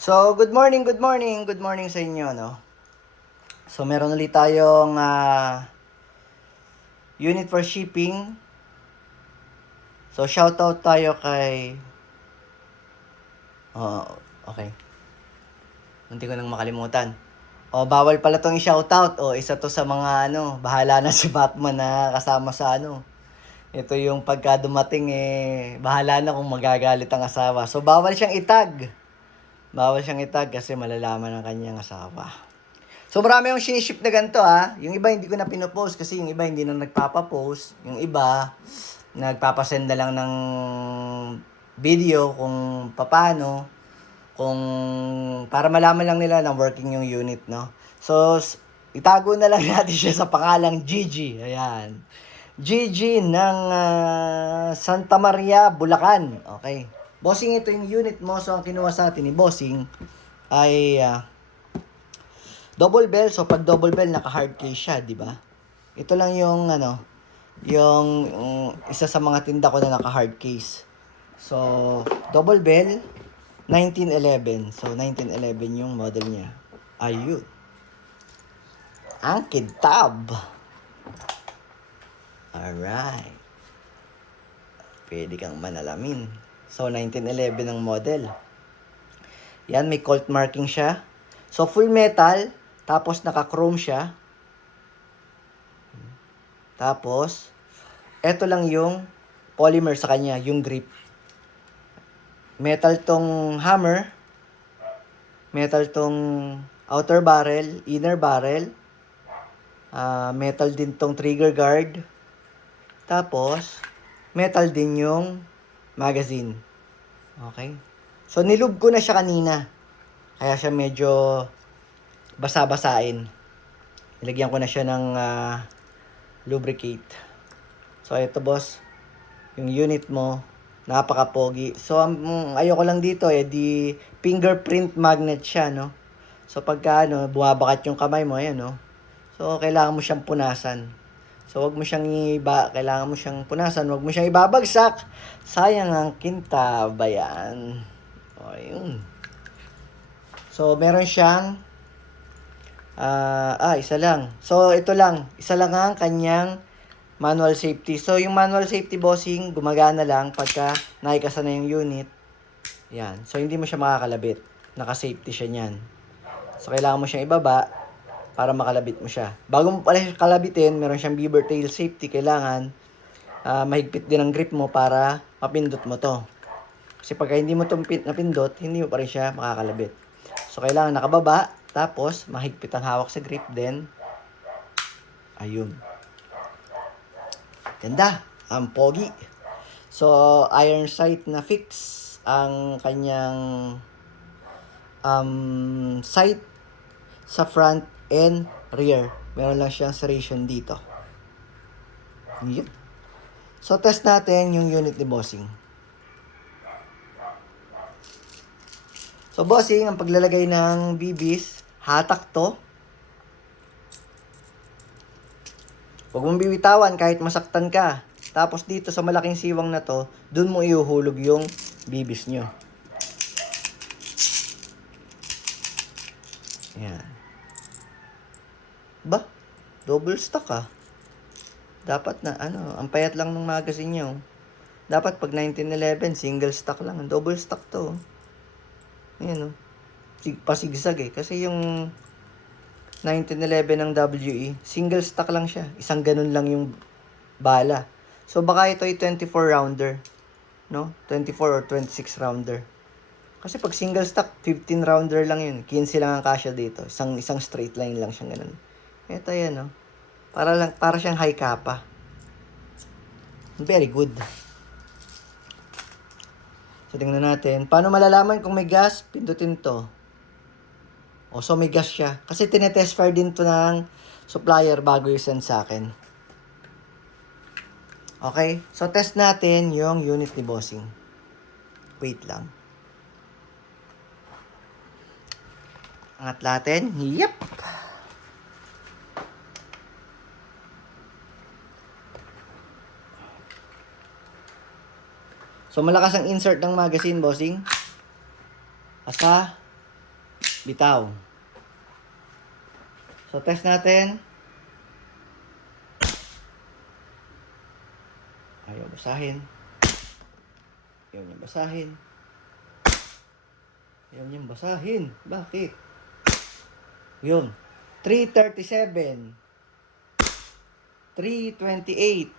So, good morning sa inyo, no? So, meron ulit tayong unit for shipping. So, shoutout tayo kay... Oh, okay. Munti ko nang makalimutan. Oh, bawal pala tong i-shoutout. Oh, isa to sa mga bahala na si Batman na kasama sa Ito yung pagka dumating bahala na kung magagalit ang asawa. So, bawal siyang itag. Bawal siyang itag kasi malalaman ng kanyang asawa. So marami yung siniship na ganito Yung iba hindi ko na pinopost kasi yung iba hindi na nagpapapost. Yung iba nagpapasend na lang ng video kung paano. Kung para malaman lang nila na working yung unit, no? So itago na lang natin siya sa pangalang Gigi. Ayan. Gigi ng Santa Maria, Bulacan. Okay. Bossing, ito yung unit mo. So ang kinuha sa atin ni Bossing ay double bell. So pag double bell naka-hard case siya, di ba? Ito lang yung yung isa sa mga tinda ko na naka-hard case. So double bell 1911. So 1911 yung model niya. Ayun. Ang kintab. Alright. Pwede kang manalamin. So 1911 ang model. Yan, may Colt marking siya. So full metal, tapos naka-chrome siya. Tapos, eto lang yung polymer sa kanya, yung grip. Metal tong hammer. Metal tong outer barrel, inner barrel. Metal din tong trigger guard. Tapos, metal din yung magazine. Okay? So, nilub ko na siya kanina. Kaya siya medyo basa-basain. Ilagyan ko na siya ng lubricate. So, ito boss, yung unit mo, napaka-pogi. So, ayoko lang dito di fingerprint magnet siya, no? So, pagka bumabakat yung kamay mo, ayan, no? So, kailangan mo siyang punasan. So, wag mo siyang kailangan mo siyang punasan, wag mo siyang ibabagsak. Sayang ang kintab, ayan. O, yun. So, meron siyang isa lang. So, ito lang. Isa lang ang kanyang manual safety. So, yung manual safety bossing, gumagana lang pagka nakikasa na yung unit. Yan. So, hindi mo siya makakalabit. Naka-safety siya niyan. So, kailangan mo siyang ibaba para makalabit mo siya. Bago mo pala siya kalabitin, meron siyang beaver tail safety. Kailangan mahigpit din ang grip mo para mapindot mo to. Kasi pagka hindi mo to napindot, hindi mo pa rin siya makakalabit. So, kailangan nakababa, tapos mahigpit ang hawak sa grip, then ayun. Ganda, ang pogi. So, iron sight na fix ang kanyang sight sa front and rear. Meron lang siyang serration dito. Yun. So, test natin yung unit ni Bossing. So, Bossing, ang paglalagay ng BBs, hatak to. Huwag mong bibitawan kahit masaktan ka. Tapos dito sa malaking siwang na to, dun mo iuhulog yung BBs nyo. Ayan. Ba? Double stock Dapat na, ang payat lang ng magazine nyo. Dapat pag 1911, single stock lang. Double stock to. Ayan pasigsag Kasi yung 1911 ng WE, single stock lang siya. Isang ganun lang yung bala. So, baka ito ay 24 rounder. No? 24 or 26 rounder. Kasi pag single stock, 15 rounder lang yun. 15 lang ang kasya dito. Isang straight line lang siyang ganun. Ito yan, no? Para siyang high kappa. Very good. So, tingnan natin. Paano malalaman kung may gas? Pindutin to. So may gas siya. Kasi tinetest fire din to ng supplier bago i-send sa akin. Okay? So test natin yung unit ni Bossing. Wait lang. Angat natin. Yep! So malakas ang insert ng magazine, Bossing. Asa Bitaw. So, test natin. Ayaw basahin. Ayaw niyang basahin. Ayaw niyang basahin. Bakit? Yun. 337. 328.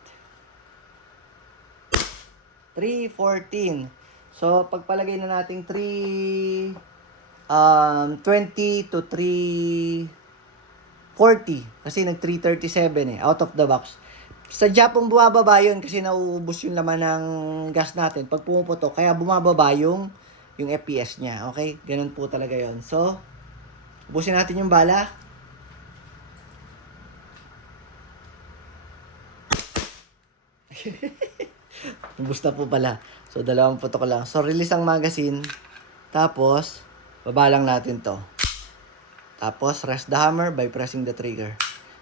314. So, pagpalagay na natin 20 to 340. Kasi nag 337 out of the box. Sadya pong bumababa yun kasi nauubos yung laman ng gas natin pag pumuputok. Kaya bumababa yung FPS niya. Okay? Ganun po talaga yon. So, ubusin natin yung bala. Ubus na po pala. So, 2 putok lang. So, release ang magazine. Tapos, baba lang natin to. Tapos, rest the hammer by pressing the trigger.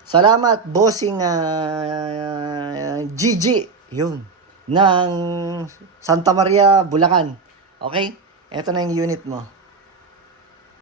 Salamat, bossing GG. Yun. Ng Santa Maria, Bulacan. Okay? Ito na yung unit mo.